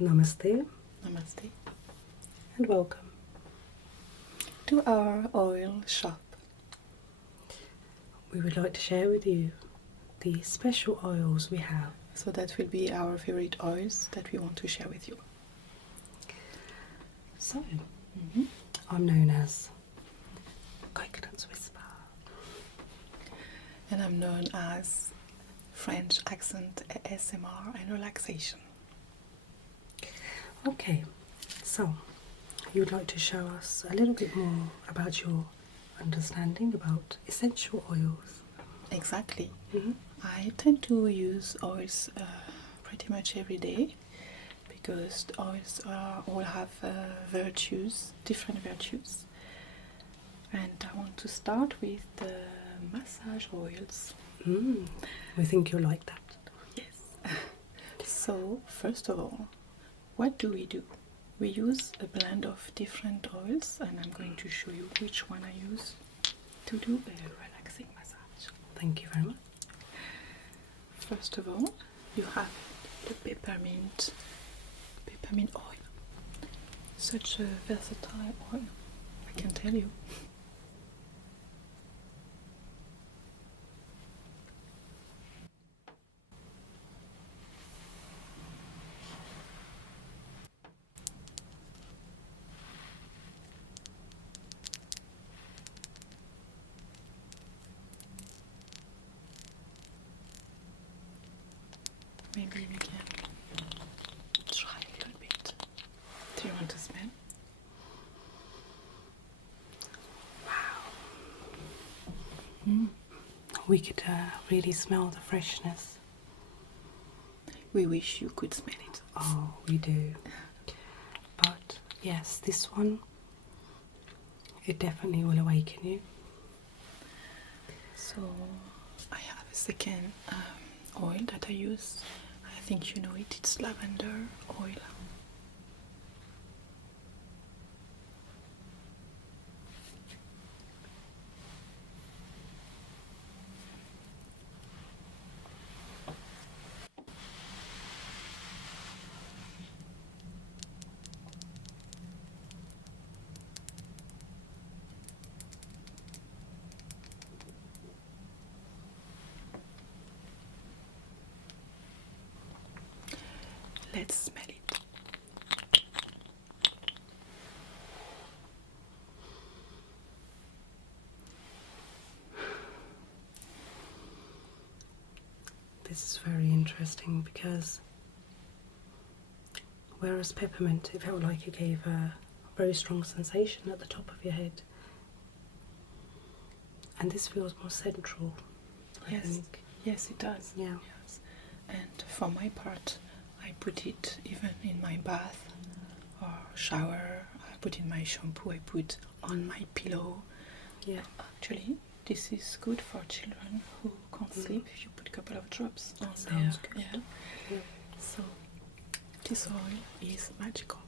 Namaste Namaste. and welcome. To our oil shop. We would like to share with you the special oils we have. So that will be our favorite oils that we want to share with you. So, I'm known as CoconutsWhisper. And I'm known as French Accent ASMR and Relaxation. Okay, so you would like to show us a little bit more about your understanding about essential oils. Exactly. Mm-hmm. I tend to use oils pretty much every day because the oils all have virtues, different virtues. And I want to start with the massage oils. We think you'll like that. Yes. So, first of all, what do? We use a blend of different oils, and I'm going to show you which one I use to do a relaxing massage. Thank you very much. First of all, you have the peppermint oil. Such a versatile oil, I can tell you. Maybe we can try a little bit. Do you want to smell? We could really smell the freshness. We wish you could smell it. Oh, we do. But yes, this one, it definitely will awaken you. So I have a second oil that I use. I think you know it. It's lavender oil. Let's smell it. This is very interesting because whereas peppermint, it felt like it gave a very strong sensation at the top of your head. And this feels more central, I think. Yes, it does. Yeah. Yes. And for my part, I put it even in my bath or shower. I put in my shampoo. I put on my pillow. Yeah. Actually, this is good for children who can't sleep if you put a couple of drops on That there. sounds good. Yeah. So this oil is magical.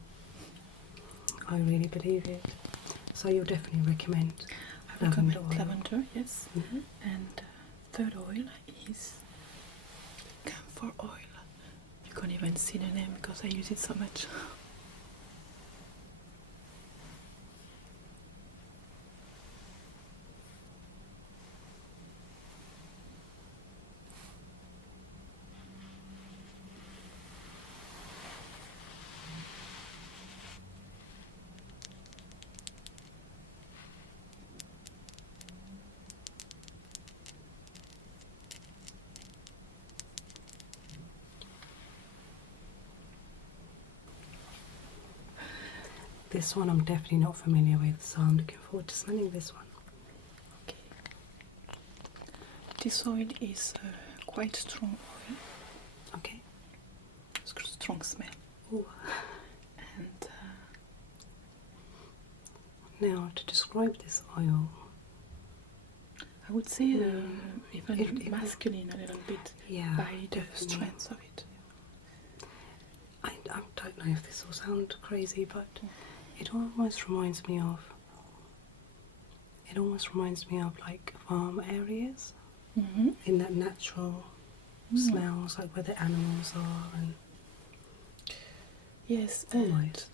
I really believe it. So you'll definitely recommend I recommend lavender oil. lavender, yes. Mhm. And third oil is camphor oil. You can't even see the name because I use it so much. This one I'm definitely not familiar with, so I'm looking forward to smelling this one. Okay. This oil is quite strong oil. Okay. Strong smell. Ooh. And Now to describe this oil. I would say even It- masculine a little bit Yeah, by the definitely. strength of it. I don't know if this will sound crazy, but it almost reminds me of like farm areas Mm-hmm. in that natural smells, like where the animals are. And Yes, Alright.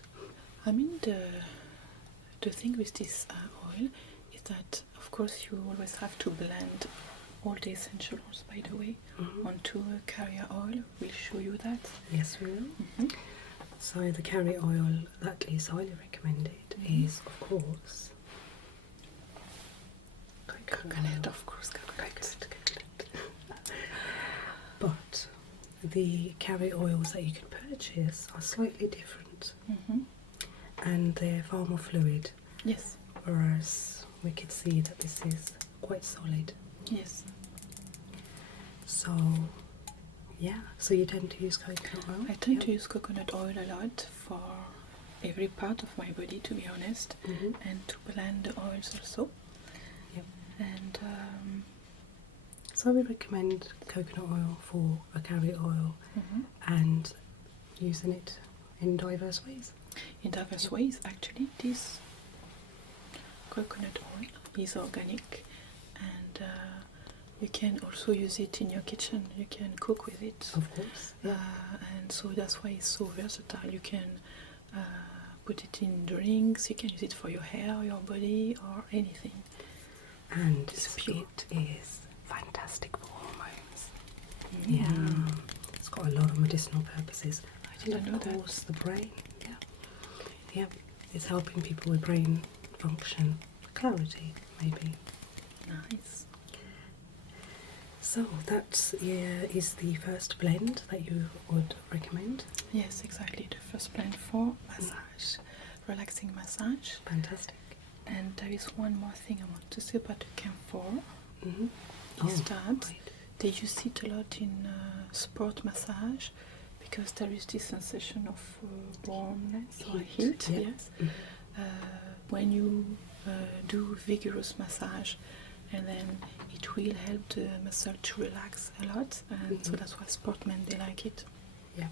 I mean the thing with this oil is that, of course, you always have to blend all the essential oils, by the way, onto a carrier oil. We'll show you that. Yes, we will. So the carrier oil that is highly recommended is, of course, Coconut, of course, coconut. But the carrier oils that you can purchase are slightly different, and they're far more fluid, Yes, whereas we could see that this is quite solid. yes. So yeah, so you tend to use coconut oil? I tend to use coconut oil a lot for every part of my body, to be honest, and to blend the oils also. Yep. And So we recommend coconut oil for a carrier oil and using it in diverse ways. in diverse ways, actually, this coconut oil is organic, and you can also use it in your kitchen. You can cook with it. Of course. Yeah. And so that's why it's so versatile. You can put it in drinks, you can use it for your hair, your body, or anything. And It's pure. it is fantastic for hormones. Yeah. It's got a lot of medicinal purposes. I didn't know of that. course, the brain. Yeah. Yeah. It's helping people with brain function, clarity, maybe. Nice. So that is the first blend that you would recommend. Yes, exactly. The first blend for massage, relaxing massage. Fantastic. And there is one more thing I want to say about the camphor. Mm-hmm. Is that right. they use it a lot in sport massage, because there is this sensation of warmness or heat. Yeah. Yes. When you do vigorous massage, and then it will help the muscle to relax a lot, and so that's why sportmen, they like it. Yeah.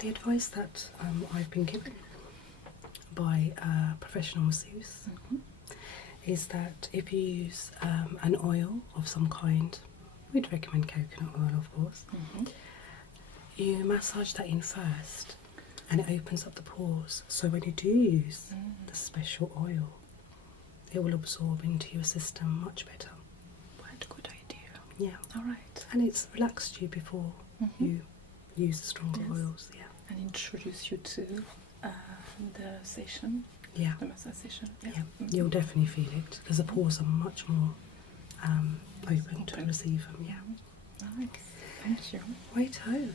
The advice that I've been given by a professional masseuse is that if you use an oil of some kind, we'd recommend coconut oil, of course, you massage that in first, and it opens up the pores. So when you do use the special oil, it will absorb into your system much better. What a good idea. Yeah. All right. And it's relaxed you before you use the stronger Yes. oils. Yeah. And introduce you to the session, Yeah. the massage session. Yeah. You'll definitely feel it because the pores are much more open to receive them. Yeah. Nice. Thank you. Righto.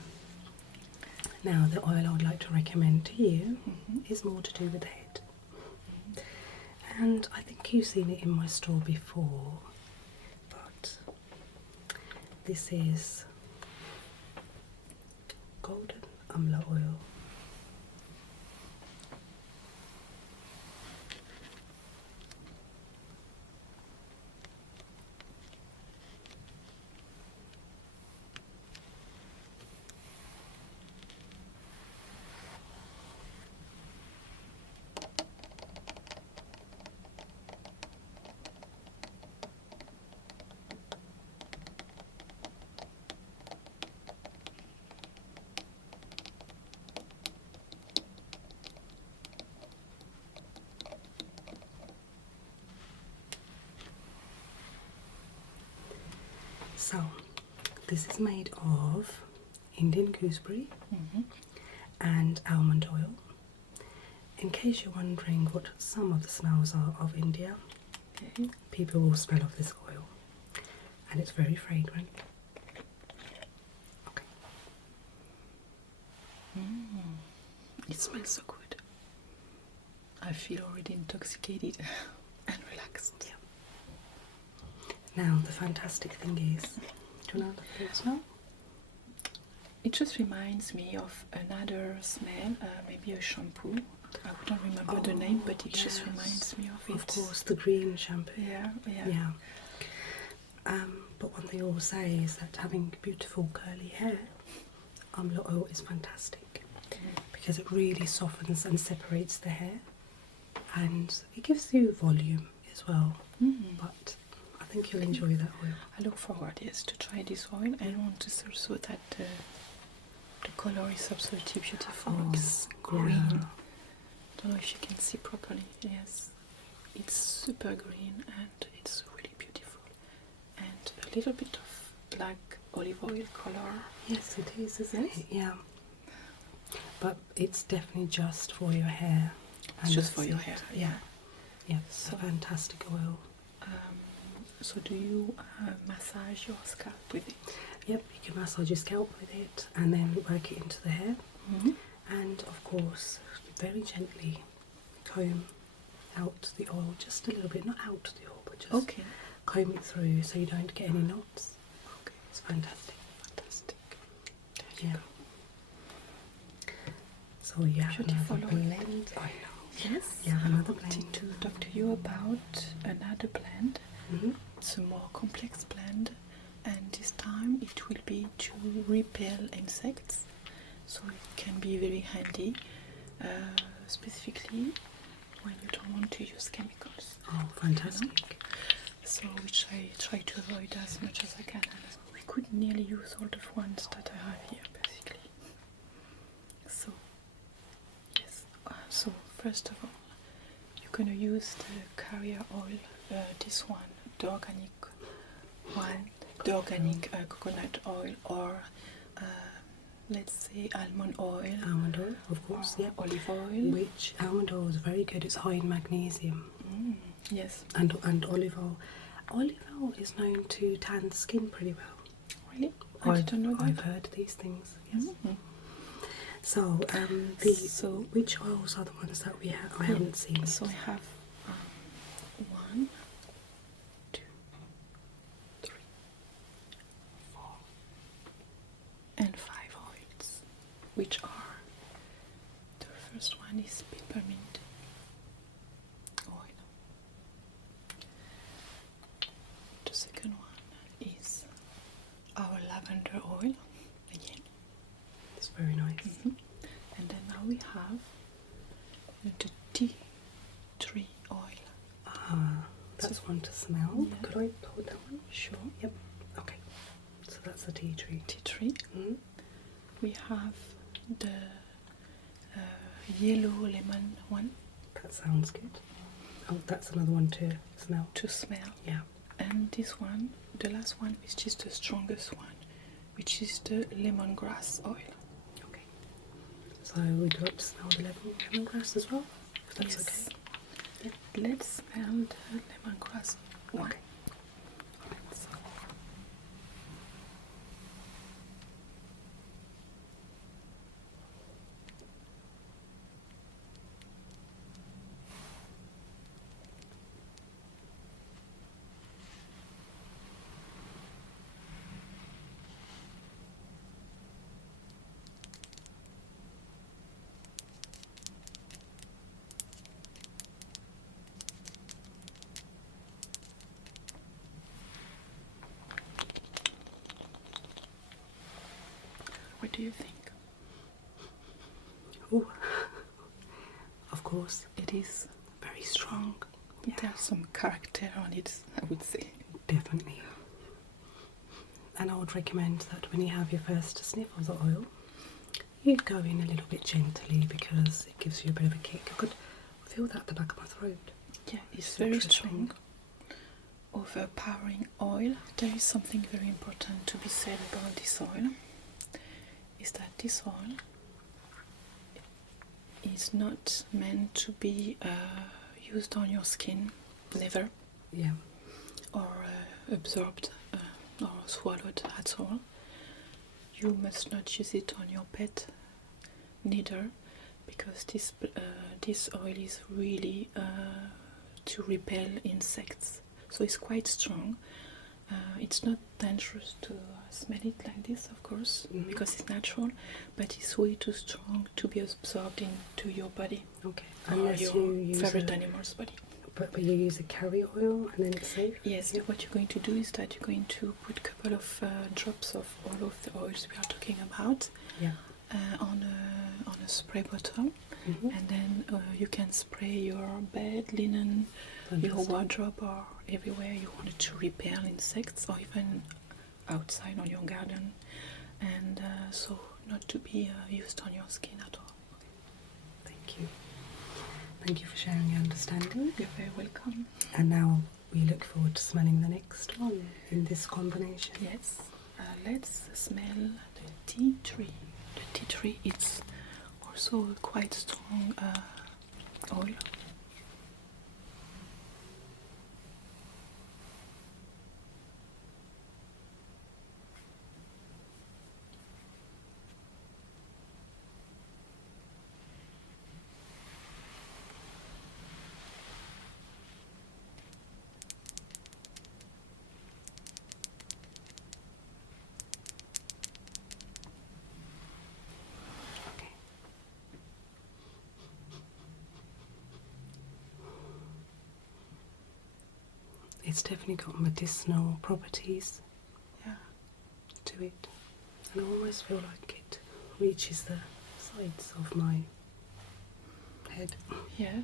Now, the oil I would like to recommend to you is more to do with the head. And I think you've seen it in my store before, but this is golden amla oil. So, this is made of Indian gooseberry and almond oil. In case you're wondering what some of the smells are of India, people will smell of this oil, and it's very fragrant. Okay. It smells so good. I feel already intoxicated and relaxed. Yeah. Now, the fantastic thing is, do you know what it smells? It just reminds me of another smell, maybe a shampoo. I don't remember the name, but it just reminds me of it. Of course, the green shampoo. Yeah. Yeah. But one thing I will say is that having beautiful curly hair, amla oil is fantastic because it really softens and separates the hair, and it gives you volume as well. But I think you'll enjoy that oil. I look forward, yes, to try this oil. I want to say also that The color is absolutely beautiful. Oh, It's green. Don't know if you can see properly. Yes, it's super green and it's really beautiful. And a little bit of black olive oil color. Yes, it is, isn't it? Yeah. But it's definitely just for your hair. It's just for your hair. Yeah. Yeah, it's a fantastic oil. So do you massage your scalp with it? Yep, you can massage your scalp with it and then work it into the hair. And of course, very gently comb out the oil, just a little bit, not out the oil, but just comb it through so you don't get any knots. Okay, it's fantastic. Yeah. So you have another blend. I know. Yes. Yeah, another I wanted blend. to talk to you about another blend. It's a more complex blend, and this time it will be to repel insects, so it can be very handy, specifically when you don't want to use chemicals. Oh, fantastic. So which I try to avoid as much as I can. And I could nearly use all the ones that I have here, basically. So, yes. So first of all, you're gonna use the carrier oil, this one, the organic one, the organic coconut oil, or let's say almond oil. Almond oil, of course, yeah. Olive oil. Which almond oil is very good, it's high in magnesium. Yes. And olive oil. Olive oil is known to tan the skin pretty well. Really? I didn't know that. I've heard these things, yes. So, which oils are the ones that we have? I haven't seen. So I have 1, 2, 3, 4, and 5 oils, which are, the first one is peppermint oil. The second one is our lavender oil, again. It's very nice. And then now we have the tea tree oil. That's one to smell. Yeah. Could I hold that one? Sure. Yep. Okay. So that's the tea tree. Tea tree. We have the yellow lemon one. That sounds good. Oh, that's another one to smell. To smell. Yeah. And this one, the last one, which is the strongest one, which is the lemongrass oil. Okay. So we'd like to smell the lemongrass as well, if that's okay. Yeah. Let's smell the lemongrass one. Okay. What do you think? Oh, of course. It is Very strong. It has some character on it, I would say. Definitely. And I would recommend that when you have your first sniff of the oil, you go in a little bit gently because it gives you a bit of a kick. I could feel that at the back of my throat. Yeah, it's very strong. Overpowering oil. There is something very important to be said about this oil. Is that this oil is not meant to be used on your skin, never. Yeah. Or absorbed or swallowed at all. You must not use it on your pet, neither, because this oil is really to repel insects. So it's quite strong. It's not dangerous to smell it like this, of course, because it's natural, but it's way too strong to be absorbed into your body. Okay. Or Unless your you use favorite animal's body. But you use a carrier oil and then it's safe? Yes, what you're going to do is that you're going to put a couple of drops of all of the oils we are talking about on a spray bottle, and then you can spray your bed, linen, your wardrobe, or everywhere you want it to repel insects, or even outside on your garden. And so not to be used on your skin at all. Thank you. Thank you for sharing your understanding. You're very welcome. And now we look forward to smelling the next one in this combination. Yes, let's smell the tea tree. The tea tree is also a quite strong oil. It's definitely got medicinal properties to it, and I almost feel like it reaches the sides of my head. Yeah,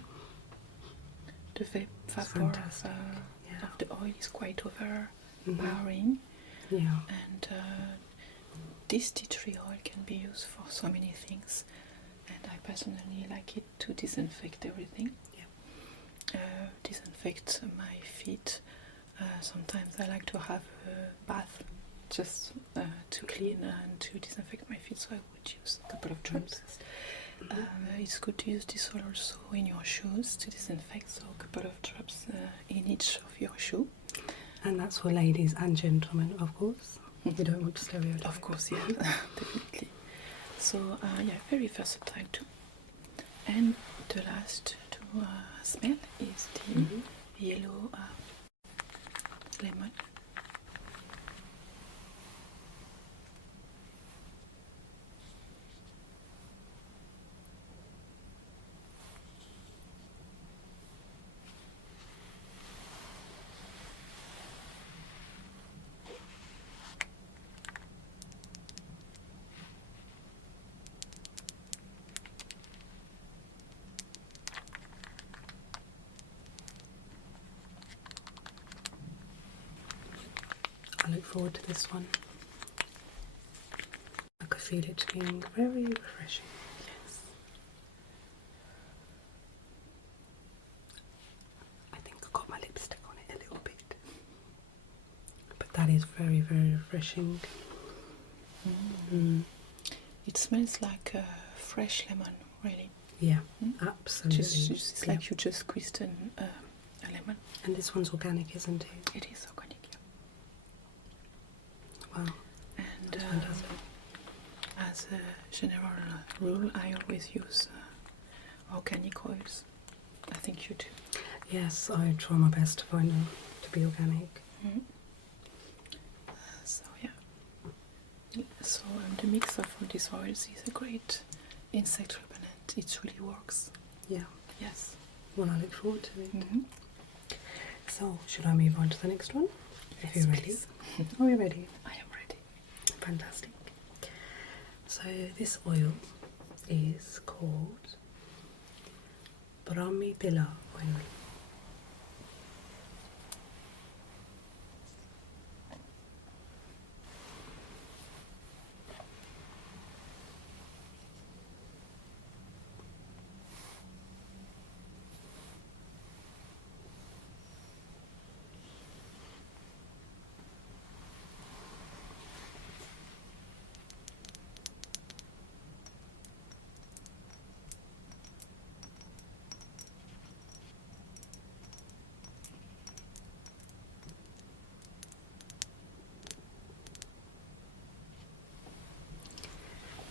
the vapor of the oil is quite overpowering. Yeah. And this tea tree oil can be used for so many things, and I personally like it to disinfect everything. Disinfect my feet. Sometimes I like to have a bath just to clean and to disinfect my feet, so I would use a couple of drops. It's good to use this oil also in your shoes to disinfect, so a couple of drops in each of your shoe. And that's for ladies and gentlemen, of course. We don't want to stereotype. Of course, yeah, definitely. So, very versatile too. And the last to smell is the yellow lemon. I look forward to this one. I could feel it being very refreshing. Yes. I think I got my lipstick on it a little bit. But that is very, very refreshing. It smells like fresh lemon, really. Yeah, absolutely. It's like you just squeezed a lemon. And this one's organic, isn't it? It is organic, Wow. And That's fantastic. as a general rule, I always use organic oils. I think you too. Yes, I try my best to find them to be organic. So the mix of all these oils is a great insect repellent. It really works. Yeah. Yes. Well, I look forward to it. So, should I move on to the next one? Yes, if you're ready. please. Are you ready? I am ready. Fantastic. So this oil is called Brahmi Oil.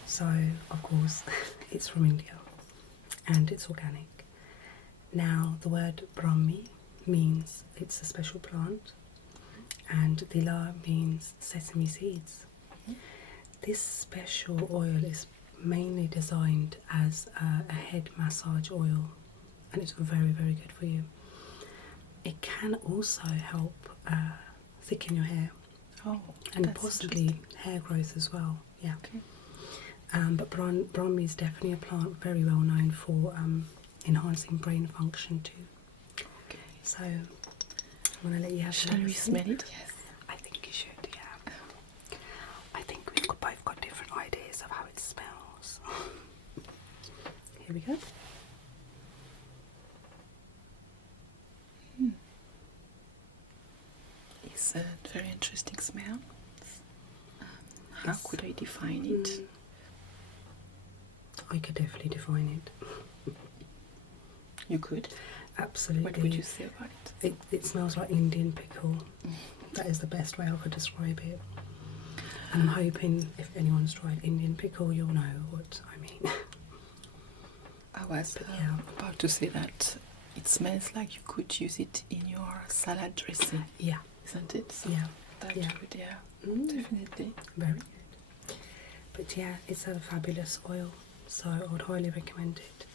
So, of course, it's from India and it's organic. Now, the word Brahmi means it's a special plant, and Dila means sesame seeds. This special oil is mainly designed as a head massage oil, and it's very, very good for you. It can also help thicken your hair, and possibly hair growth as well. Yeah. Okay. But Brahmi is definitely a plant very well known for enhancing brain function too. Okay. So I'm gonna let you have. Shall we smell it? Yes. I think you should. Yeah. I think we've both got different ideas of how it smells. here we go. It's a very interesting smell. How could I define it? I could definitely define it. You could? Absolutely. What would you say about it? It smells like Indian pickle. That is the best way I could describe it. And I'm hoping if anyone's tried Indian pickle, you'll know what I mean. I was about to say that it smells like you could use it in your salad dressing. Yeah. Isn't it? So Yeah. that's good, yeah. Definitely. Very good. But yeah, it's a fabulous oil, so I would highly recommend it.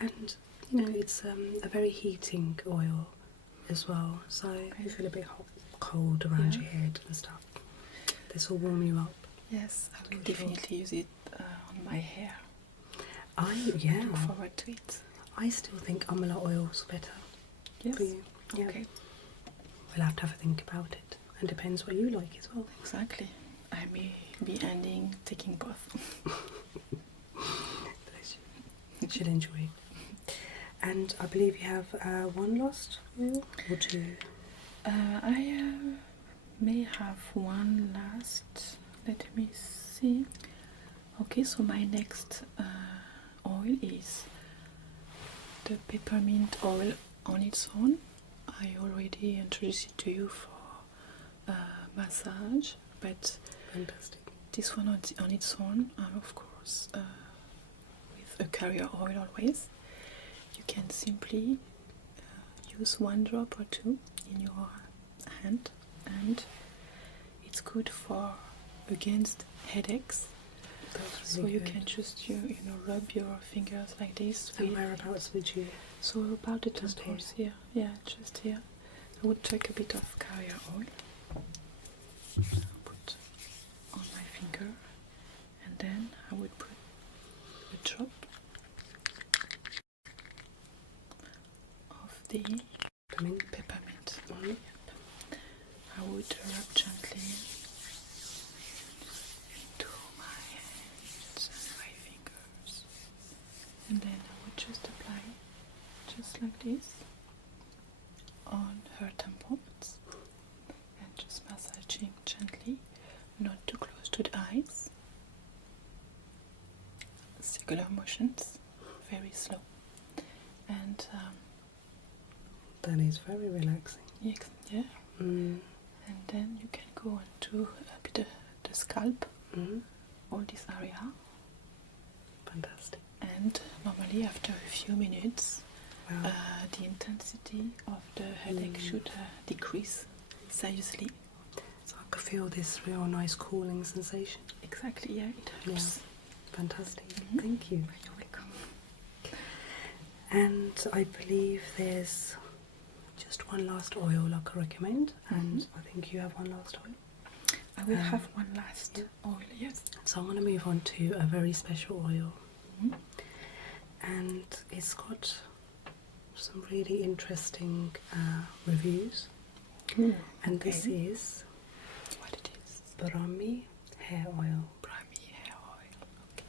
And you know, it's a very heating oil as well, so if you feel a bit cold around your head and stuff, this will warm you up. Yes, I will definitely use it on my hair. Look forward to it. I still think amla oil's better for you. Yeah. Okay. We'll have to have a think about it, and depends what you like as well. Exactly. I may be taking both. Bless you. Should enjoy it. And I believe you have one last oil or two. I may have one last. Let me see. Okay, so my next oil is the peppermint oil on its own. I already introduced it to you for massage, but Fantastic. this one on its own, and of course with a carrier oil always, you can simply use one drop or two in your hand, and it's good for against headaches. That's So really you good. can just rub your fingers like this. And whereabouts would you? So about the Just temples here. Yeah, just here. I would take a bit of carrier oil, put on my finger, and then I would put a drop of the peppermint oil. I would rub gently into my hands and my fingers, and then I would just apply it just like this on her temples, and just massaging gently, not too close to the eyes. Circular motions, very slow, and that is very relaxing. yeah. And then you can go into a bit of the scalp, all this area. Fantastic. And normally after a few minutes, the intensity of the headache should decrease seriously. So I could feel this real nice cooling sensation. Exactly, yeah, it helps. Yeah. Fantastic. Thank you. You're welcome. And I believe there's just one last oil I could recommend, and I think you have one last oil. I will have one last oil, yes. So I'm going to move on to a very special oil, and it's got some really interesting reviews. And this is what it is. Brahmi hair oil. Brahmi hair oil. Okay.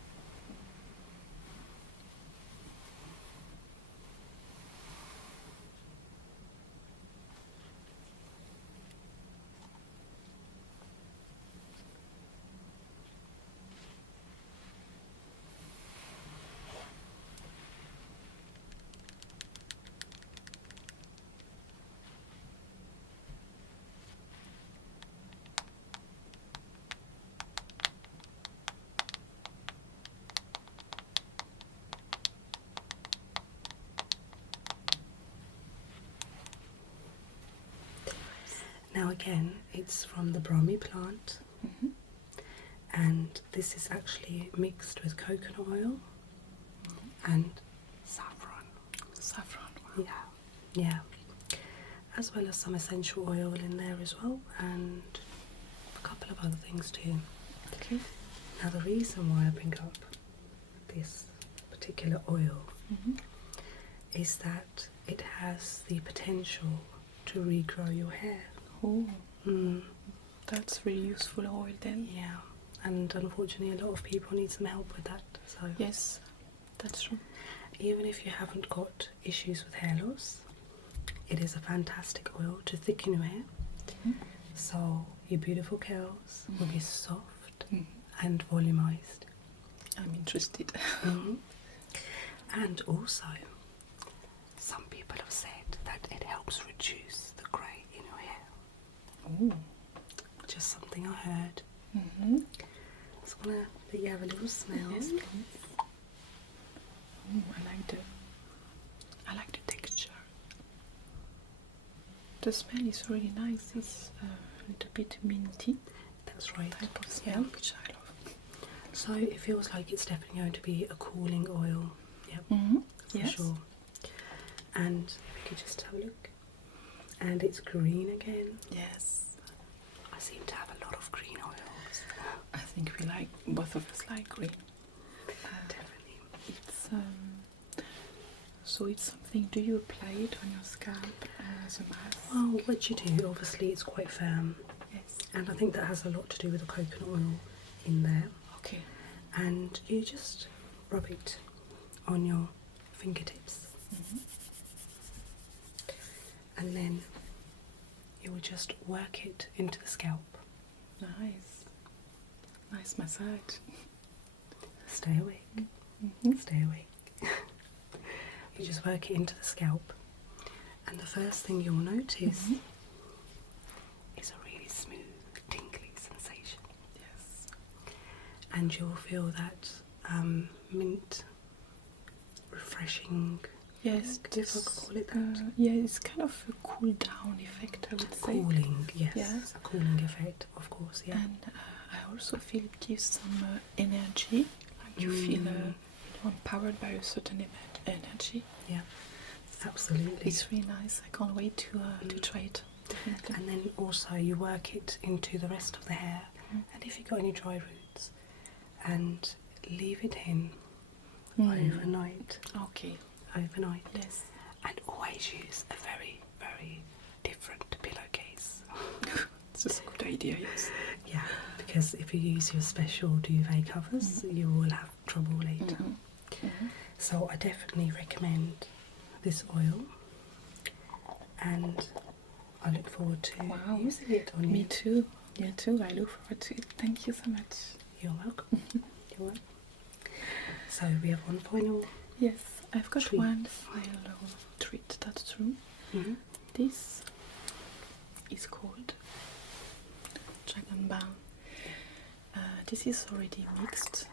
Now again, it's from the Brahmi plant, and this is actually mixed with coconut oil and saffron. Saffron oil. Yeah, as well as some essential oil in there as well, and a couple of other things too. Okay. Now the reason why I bring up this particular oil is that it has the potential to regrow your hair. Oh, that's really useful oil then. Yeah, and unfortunately a lot of people need some help with that. So yes, that's true. even if you haven't got issues with hair loss, it is a fantastic oil to thicken your hair. So your beautiful curls will be soft and volumized. I'm interested. And also, some people have said that it helps reduce the grey in your hair. Oh. Just something I heard. Just want to let you have a little smell. Yes, please. I like the texture. The smell is really nice. It's a little bit minty. That's right. Type of smell, which I love. So it feels like it's definitely going to be a cooling oil. Yep, for Yes. sure. And if we could just have a look. And it's green again. Yes. I seem to have a lot of green oils. I think both of us like green. Definitely. It's so it's something. Do you apply it on your scalp as a mask? Well, what you do, obviously, it's quite firm. Yes. And I think that has a lot to do with the coconut oil in there. Okay. And you just rub it on your fingertips. And then you will just work it into the scalp. Nice massage. Stay awake. Stay awake. You just work it into the scalp. And the first thing you'll notice is a really smooth, tingly sensation. Yes. And you'll feel that mint, refreshing. Yes, If I could call it that. yeah, it's kind of a cool down effect, I would say. Cooling, yes. Yes. A cooling effect, of course, yeah. And I also feel it gives some energy. Like you feel empowered by a certain energy. Yeah, absolutely. It's really nice. I can't wait to try it. Definitely. And then also you work it into the rest of the hair. And if you've got any dry roots, and leave it in overnight. Okay. Overnight. Yes. And always use a very, very different pillowcase. It's just a good idea, yes. Yeah, because if you use your special duvet covers, you will have trouble later. So I definitely recommend this oil, and I look forward to using it on you. Me too. Me too. I look forward to it. Thank you so much. You're welcome. You're welcome. So we have one final. Yes, I've got treat. one final treat. That's true. This is called Dragon Balm. This is already mixed.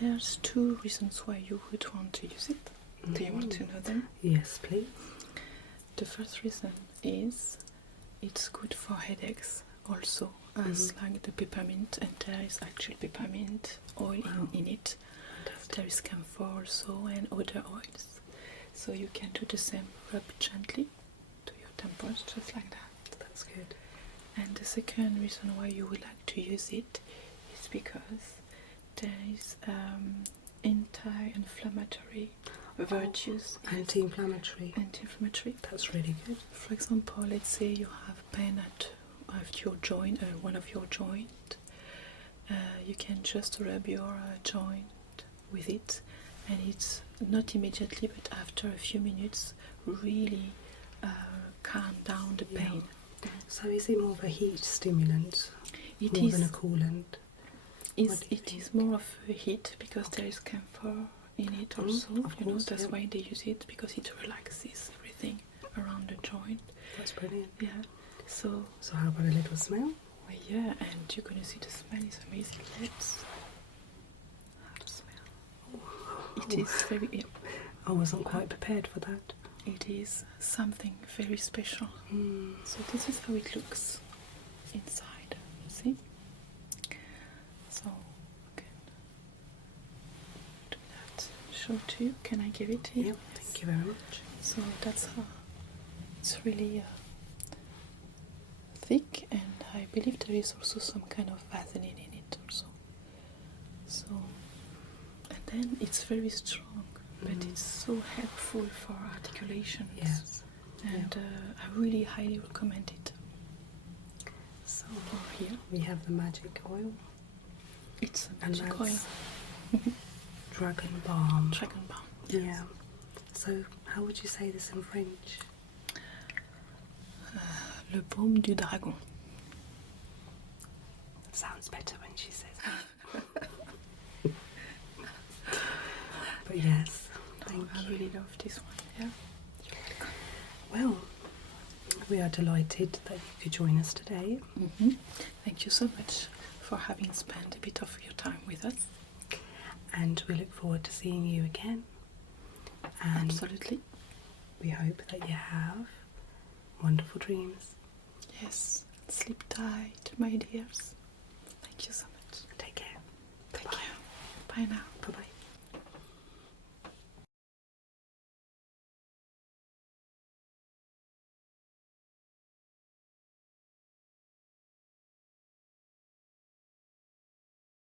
There's two reasons why you would want to use it. Do you want to know them? Yes, please. The first reason is it's good for headaches also, as like the peppermint, and there is actual peppermint oil in it. Fantastic. There is camphor also and other oils. So you can do the same, rub gently to your temples, just like that. That's good. And the second reason why you would like to use it is because there is anti-inflammatory virtues. Anti-inflammatory. Anti-inflammatory. That's really good. For example, let's say you have pain at your joint, one of your joint. You can just rub your joint with it, and it's not immediately, but after a few minutes, really calm down the pain. So is it more of a heat stimulant It more is. than a coolant? It is more of a heat because there is camphor in it also. Of course, That's why they use it, because it relaxes everything around the joint. That's brilliant. Yeah. So how about a little smell? yeah, and you're gonna see the smell is amazing. Let's have a smell. It is very. I wasn't quite prepared for that. It is something very special. So this is how it looks inside. See? So I can do that. Show to you. Can I give it to you? Yeah, thank you very much. So that's how it's really thick, and I believe there is also some kind of Vaseline in it also. So, and then it's very strong, but it's so helpful for articulations. Yes. And I really highly recommend it. So here we have the magic oil. It's a And magic oil. that's Dragon Balm. Dragon Balm. Yes. Yeah. So how would you say this in French? Le baume du dragon. Sounds better when she says it. But yes, thank I you. really love this one. Yeah. Well, we are delighted that you could join us today. Thank you so much for having spent a bit of your time with us. And we look forward to seeing you again. And Absolutely. we hope that you have wonderful dreams. Yes. Sleep tight, my dears. Thank you so much. Take care. Thank you. Bye now.